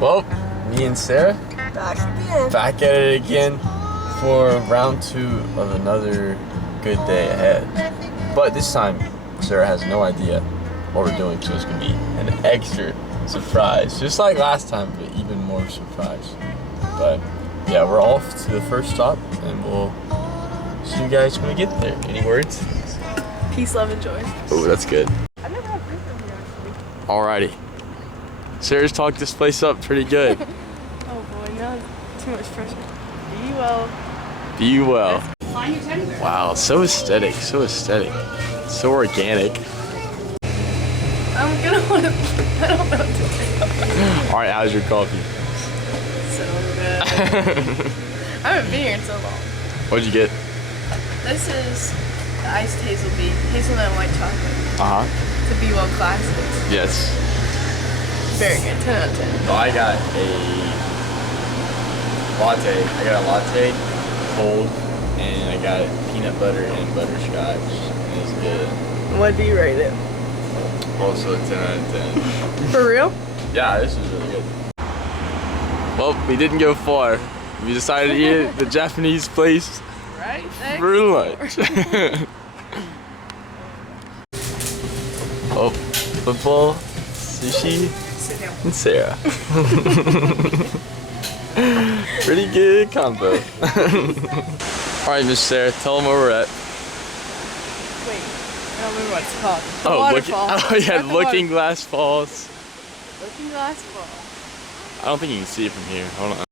Well, me and Sarah back at it again for round 2 of another good day ahead. But this time, Sarah has no idea what we're doing, so it's gonna be an extra surprise, just like last time, but even more surprise. But yeah, we're off to the first stop, and we'll see you guys when we get there. Any words? Peace, love, and joy. Oh, that's good. I've never had beer from here, actually. Alrighty. Sarah's talked this place up pretty good. Oh boy, now it's too much pressure. Be well. Be well. Find your teddy bear. Wow, so aesthetic, so aesthetic. So organic. I'm gonna want to, I don't know what to do. Alright, how's your coffee? So good. I haven't been here in so long. What'd you get? This is the iced hazelnut white chocolate. Uh-huh. It's a Be Well classic. Yes. Very good, 10 out of 10. So I got a latte. I got a latte, cold, and I got peanut butter and butterscotch. And it's good. What do you rate it? Also a 10 out of 10. For real? Yeah, this is really good. Well, we didn't go far. We decided to eat at the Japanese place Right? for lunch. Oh, football, sushi, and Sarah. Pretty good combo. Alright, Miss Sarah, tell them where we're at. Wait, I don't remember what it's called. The Oh, waterfall. oh yeah, Looking Glass Falls. Looking Glass Fall. I don't think you can see it from here. Hold on.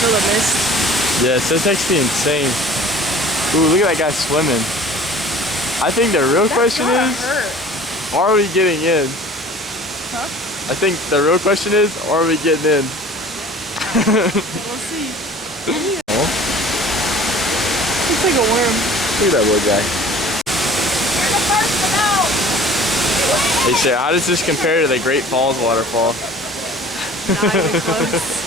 Feel the mist. Yeah, so it's actually insane. Ooh, look at that guy swimming. I think the real question is, are we getting in? Huh? I think the real question is, are we getting in? We'll see. Oh, Looks like a worm. look at that little guy. You're the first to know. Hey Sarah, how does this compare to the Great Falls waterfall? Not even close.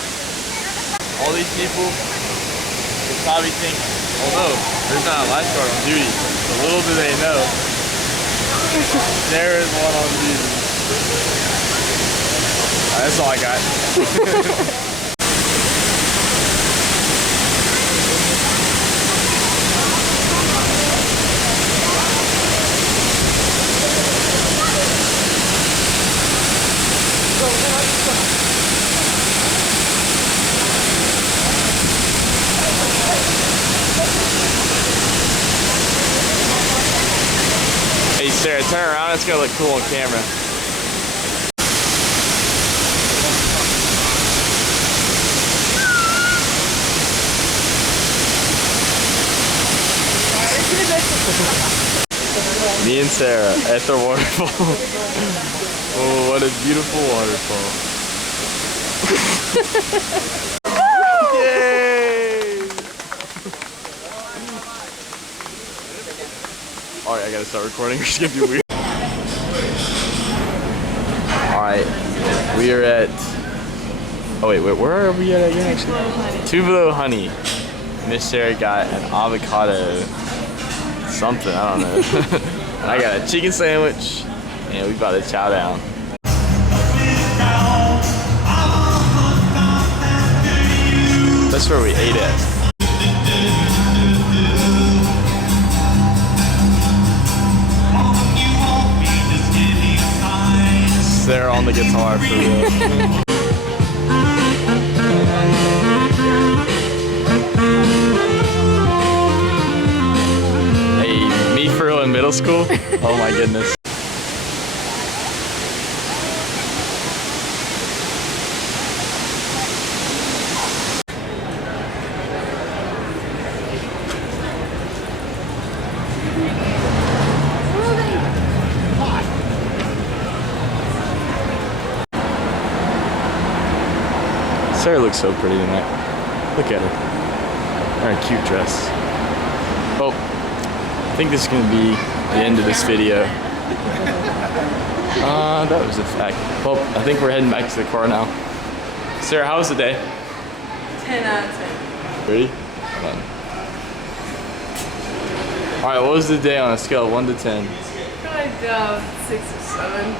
All these people would probably think, oh no, there's not a lifeguard on duty. But little do they know, there is one on duty. That's all I got. Hey Sarah, turn around, it's gonna look cool on camera. Me and Sarah at the waterfall. Oh, what a beautiful waterfall. Yay! Alright, I gotta start recording. It's gonna be weird. Alright, we are at. Oh, wait, where are we at again? Two Below Honey. Miss Sarah got an avocado something, I don't know. And I got a chicken sandwich, and we about to chow down. That's where we ate at. Sarah on the guitar for real. Hey, me for real in middle school? Oh my goodness. Sarah looks so pretty tonight. Look at her. Wearing a cute dress. Oh, think this is gonna be the end of this video. That was a fact. Well, I think we're heading back to the car now. Sarah, how was the day? 10 out of 10. Ready? Hold on. All right, what was the day on a scale of 1 to 10? Probably 6 or 7.